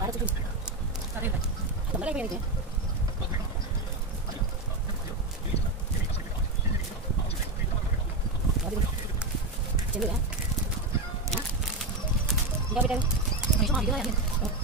Para tuh. Sampai. Sampai lagi ini. Jadi ya. Hah? Enggak beda. Ini cuma video ya.